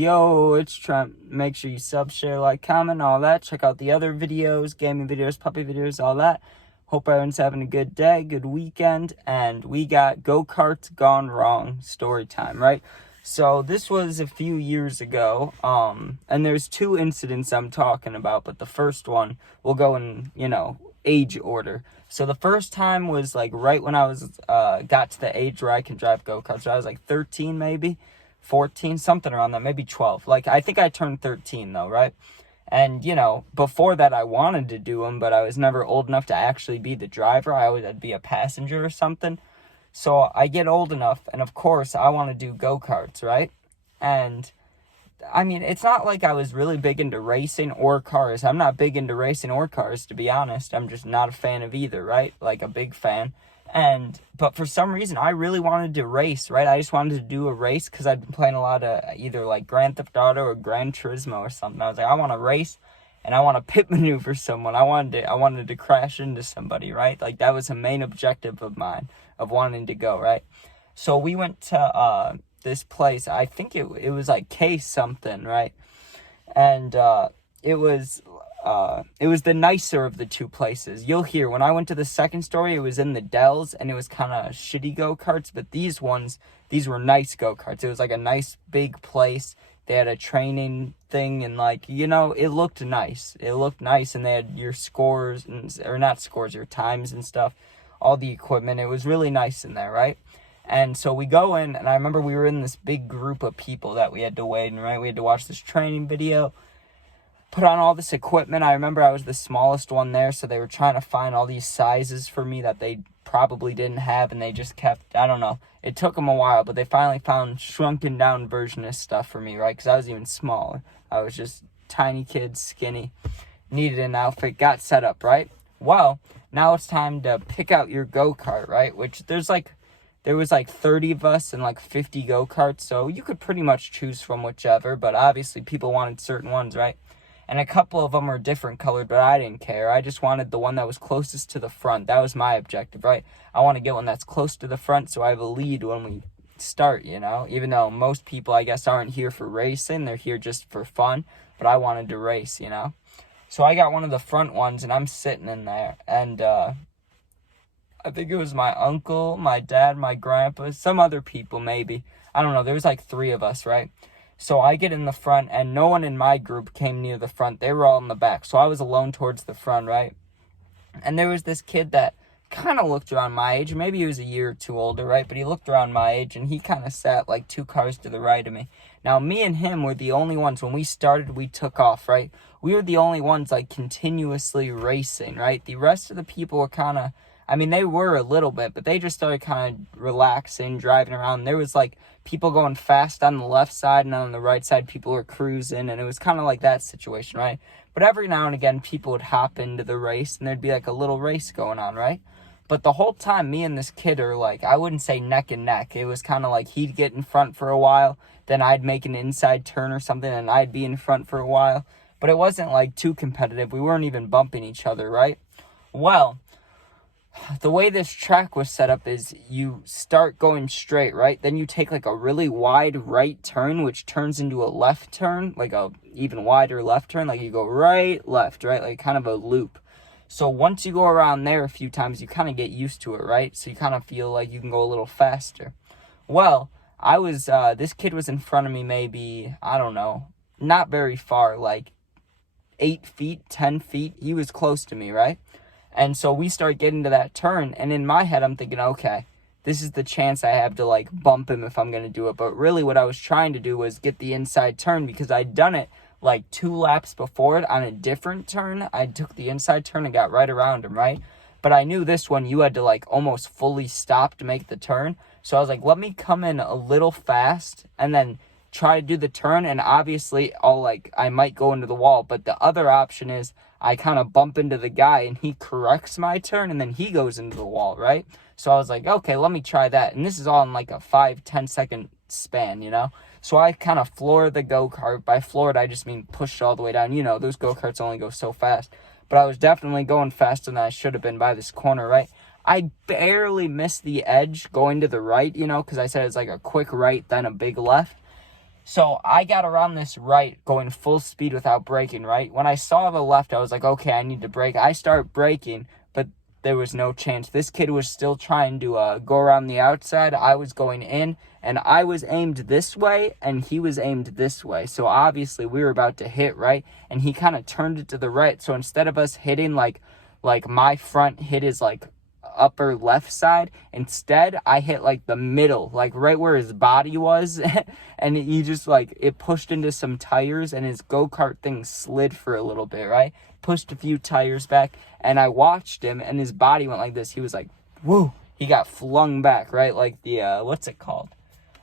Yo, it's Trent. Make sure you sub, share, like, comment, all that. Check out the other videos, gaming videos, puppy videos, all that. Hope everyone's having a good day, good weekend. And we got Go-Karts Gone Wrong story time, right? So this was a few years ago. And there's two incidents I'm talking about, but the first one will go in, age order. So the first time was like right when I was got to the age where I can drive go-karts. So I was like 13 maybe, 14, something around that, maybe 12. Like I think I turned 13 though, right? And before that I wanted to do them, but I was never old enough to actually be the driver. I'd be a passenger or something. So I get old enough, and of course I want to do go-karts, right? And I mean, it's not like I was really big into racing or cars. I'm not big into racing or cars, to be honest. I'm just not a fan of either, right? Like a big fan. But for some reason, I really wanted to race, right? I just wanted to do a race because I'd been playing a lot of either like Grand Theft Auto or Gran Turismo or something. I was like, I want to race and I want to pit maneuver someone. I wanted to crash into somebody, right? Like that was a main objective of mine of wanting to go, right? So we went to this place. I think it was like Case something, right? And it was the nicer of the two places. You'll hear when I went to the second story, it was in the Dells and it was kind of shitty go-karts, but these were nice go-karts. It was like a nice big place. They had a training thing and it looked nice. It looked nice, and they had your scores or not scores, your times and stuff, all the equipment. It was really nice in there, right? And so we go in, and I remember we were in this big group of people that we had to wait in, right? We had to watch this training video, put on all this equipment. I remember I was the smallest one there, so they were trying to find all these sizes for me that they probably didn't have, and they just kept, I don't know. It took them a while, but they finally found shrunken down version of stuff for me, right? Because I was even smaller. I was just tiny kid, skinny, needed an outfit, got set up, right? Well, now it's time to pick out your go-kart, right? Which there was 30 of us and 50 go-karts, so you could pretty much choose from whichever, but obviously people wanted certain ones, right? And a couple of them were different colored, but I didn't care. I just wanted the one that was closest to the front. That was my objective, right? I want to get one that's close to the front so I have a lead when we start, even though most people, I guess, aren't here for racing. They're here just for fun, but I wanted to race, So I got one of the front ones, and I'm sitting in there, and I think it was my uncle, my dad, my grandpa, some other people maybe. I don't know. There was 3 of us, right? So I get in the front, and no one in my group came near the front. They were all in the back. So I was alone towards the front, right? And there was this kid that kind of looked around my age. Maybe he was a year or two older, right? But he looked around my age, and he kind of sat 2 cars to the right of me. Now, me and him were the only ones. When we started, we took off, right? We were the only ones, continuously racing, right? The rest of the people were kind of... they were a little bit, but they just started kind of relaxing, driving around. There was, people going fast on the left side, and on the right side, people were cruising, and it was kind of like that situation, right? But every now and again, people would hop into the race, and there'd be, a little race going on, right? But the whole time, me and this kid are, I wouldn't say neck and neck. It was kind of he'd get in front for a while, then I'd make an inside turn or something, and I'd be in front for a while. But it wasn't, too competitive. We weren't even bumping each other, right? Well... the way this track was set up is you start going straight, right? Then you take a really wide right turn, which turns into a left turn, a even wider left turn. You go right, left, right? Kind of a loop. So once you go around there a few times, you kind of get used to it, right? So you kind of feel like you can go a little faster. Well, this kid was in front of me maybe, I don't know, not very far, 8 feet, 10 feet. He was close to me, right? And so we start getting to that turn, and in my head, I'm thinking, okay, this is the chance I have to, bump him if I'm going to do it. But really what I was trying to do was get the inside turn, because I'd done it, 2 laps before it on a different turn. I took the inside turn and got right around him, right? But I knew this one, you had to, almost fully stop to make the turn. So I was like, let me come in a little fast, and then try to do the turn, and obviously I might go into the wall. But the other option is I kind of bump into the guy and he corrects my turn and then he goes into the wall, right? So I was like, okay, let me try that. And this is all in a 5-10 second span, So I kind of floored the go-kart. By floored, I just mean pushed all the way down. Those go-karts only go so fast. But I was definitely going faster than I should have been by this corner, right? I barely missed the edge going to the right, because I said it's a quick right, then a big left. So I got around this right going full speed without braking, right? When I saw the left, I was like, okay, I need to brake. I start braking, but there was no chance. This kid was still trying to go around the outside. I was going in, and I was aimed this way, and he was aimed this way. So obviously we were about to hit, right? And he kind of turned it to the right. So instead of us hitting like my front hit his like upper left side, instead I hit like the middle, like right where his body was. And he just like, it pushed into some tires, and his go-kart thing slid for a little bit, right? Pushed a few tires back, and I watched him, and his body went like this. He was like, whoa. He got flung back, right? Like the what's it called?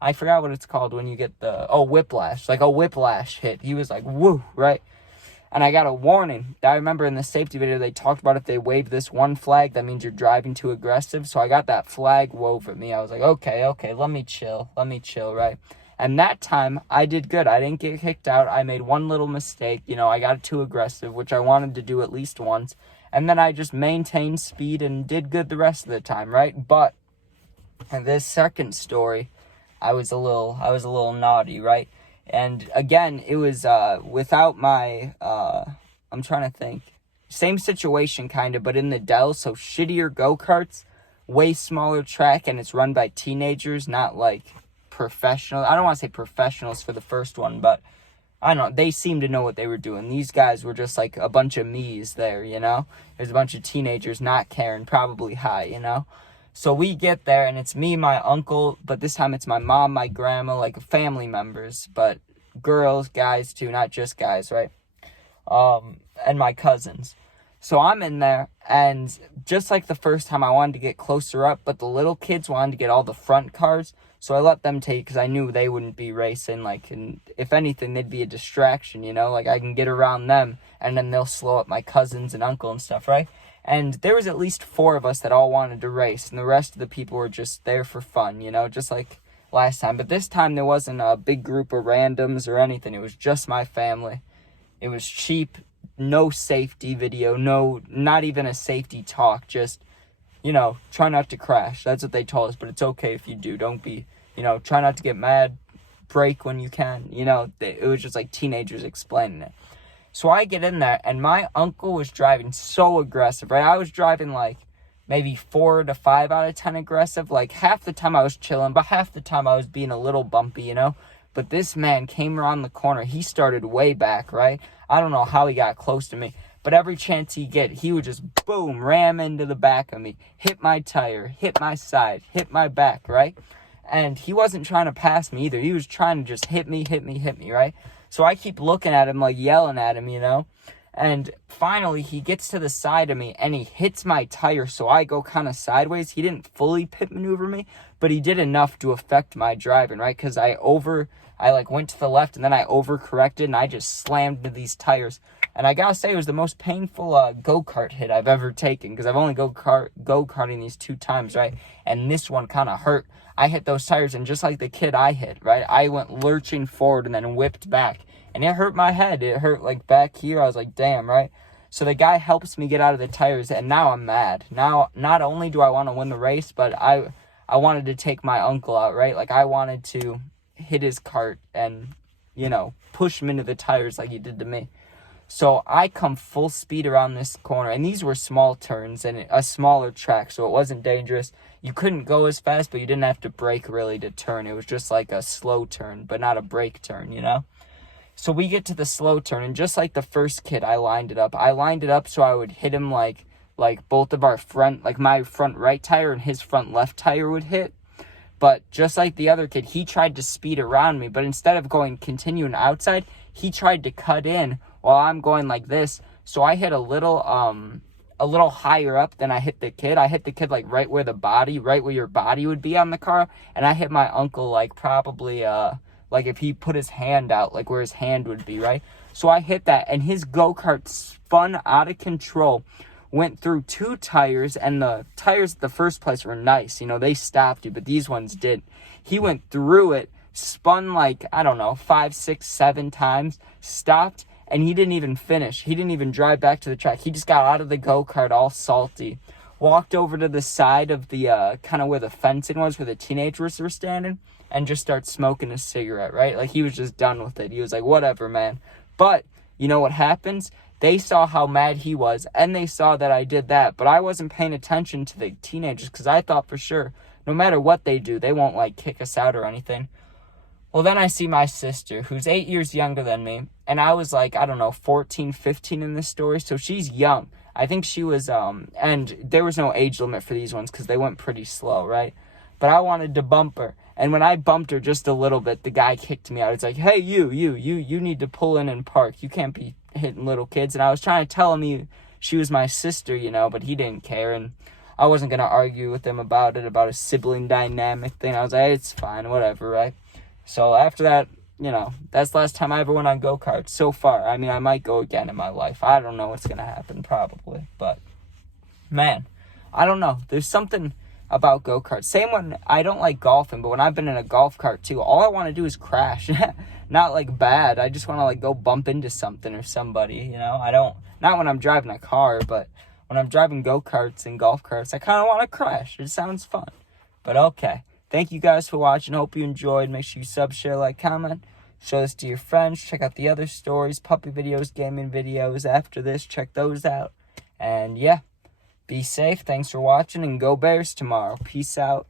I forgot what it's called when you get the whiplash, like a whiplash hit. He was like, woo, right? And I got a warning. I remember in the safety video, they talked about if they wave this one flag, that means you're driving too aggressive. So I got that flag wove at me. I was like, okay, let me chill, right? And that time, I did good. I didn't get kicked out. I made one little mistake. I got too aggressive, which I wanted to do at least once. And then I just maintained speed and did good the rest of the time, right? But in this second story, I was a little naughty, right? And again, it was without my, I'm trying to think, same situation kind of, but in the Dell, so shittier go-karts, way smaller track, and it's run by teenagers, not like professional. I don't want to say professionals for the first one, but I don't know, they seemed to know what they were doing. These guys were just like a bunch of me's there, There's a bunch of teenagers not caring, probably high, So we get there, and it's me, my uncle, but this time it's my mom, my grandma, like family members, but girls, guys too, not just guys, right? And my cousins. So I'm in there, and just like the first time, I wanted to get closer up, but the little kids wanted to get all the front cars, so I let them take, because I knew they wouldn't be racing, and if anything, they'd be a distraction, like I can get around them, and then they'll slow up my cousins and uncle and stuff, right? And there was at least 4 of us that all wanted to race, and the rest of the people were just there for fun, just like last time. But this time there wasn't a big group of randoms or anything. It was just my family. It was cheap, no safety video, not even a safety talk, just, try not to crash. That's what they told us, but it's okay if you do. Don't be, try not to get mad, brake when you can, it was just like teenagers explaining it. So I get in there, and my uncle was driving so aggressive, right? I was driving like maybe 4 to 5 out of 10 aggressive. Like half the time I was chilling, but half the time I was being a little bumpy, But this man came around the corner. He started way back, right? I don't know how he got close to me, but every chance he would just boom, ram into the back of me, hit my tire, hit my side, hit my back, right? And he wasn't trying to pass me either. He was trying to just hit me, right? So I keep looking at him, like yelling at him, And finally, he gets to the side of me, and he hits my tire, so I go kind of sideways. He didn't fully pit maneuver me, but he did enough to affect my driving, right? Because I went to the left, and then I overcorrected, and I just slammed into these tires. And I gotta say, it was the most painful go-kart hit I've ever taken, because I've only go-karting these 2 times, right? And this one kind of hurt. I hit those tires, and just like the kid I hit, right? I went lurching forward and then whipped back. And it hurt my head. It hurt like back here. I was like, damn, right? So the guy helps me get out of the tires, and now I'm mad. Now, not only do I want to win the race, but I wanted to take my uncle out, right? Like, I wanted to hit his cart and, push him into the tires like he did to me. So I come full speed around this corner, and these were small turns and a smaller track, so it wasn't dangerous. You couldn't go as fast, but you didn't have to brake really to turn. It was just like a slow turn, but not a brake turn, So we get to the slow turn, and just like the first kid, I lined it up. I lined it up so I would hit him like both of our front, like my front right tire and his front left tire would hit. But just like the other kid, he tried to speed around me, but instead of continuing outside, he tried to cut in while I'm going like this. So I hit a little higher up than I hit the kid. I hit the kid like right where your body would be on the car, and I hit my uncle like probably like if he put his hand out, like where his hand would be, right? So I hit that, and his go-kart spun out of control, went through 2 tires, and the tires at the first place were nice. They stopped you, but these ones didn't. He went through it, spun like, I don't know, 5, 6, 7 times, stopped, and he didn't even finish. He didn't even drive back to the track. He just got out of the go-kart all salty, walked over to the side of the, kind of where the fencing was, where the teenagers were standing, and just start smoking a cigarette, right? Like, he was just done with it. He was like, whatever, man. But you know what happens? They saw how mad he was, and they saw that I did that. But I wasn't paying attention to the teenagers because I thought for sure, no matter what they do, they won't, like, kick us out or anything. Well, then I see my sister, who's 8 years younger than me, and I was, like, I don't know, 14, 15 in this story, so she's young. I think she was, and there was no age limit for these ones because they went pretty slow, right? But I wanted to bump her, and when I bumped her just a little bit, the guy kicked me out. It's like, hey, you need to pull in and park. You can't be hitting little kids. And I was trying to tell him she was my sister, you know, but he didn't care, and I wasn't going to argue with him about a sibling dynamic thing. I was like, hey, it's fine, whatever, right? So after that, you know, that's the last time I ever went on go-karts so far. I mean, I might go again in my life. I don't know what's going to happen, probably. But, man, I don't know. There's something about go-karts. Same when I don't like golfing, but when I've been in a golf cart, too, all I want to do is crash. Not, like, bad. I just want to, like, go bump into something or somebody, you know? Not when I'm driving a car, but when I'm driving go-karts and golf carts, I kind of want to crash. It sounds fun. But, okay. Thank you guys for watching. Hope you enjoyed. Make sure you sub, share, like, comment. Show this to your friends. Check out the other stories, puppy videos, gaming videos. After this, check those out. And, yeah, be safe. Thanks for watching, and go Bears tomorrow. Peace out.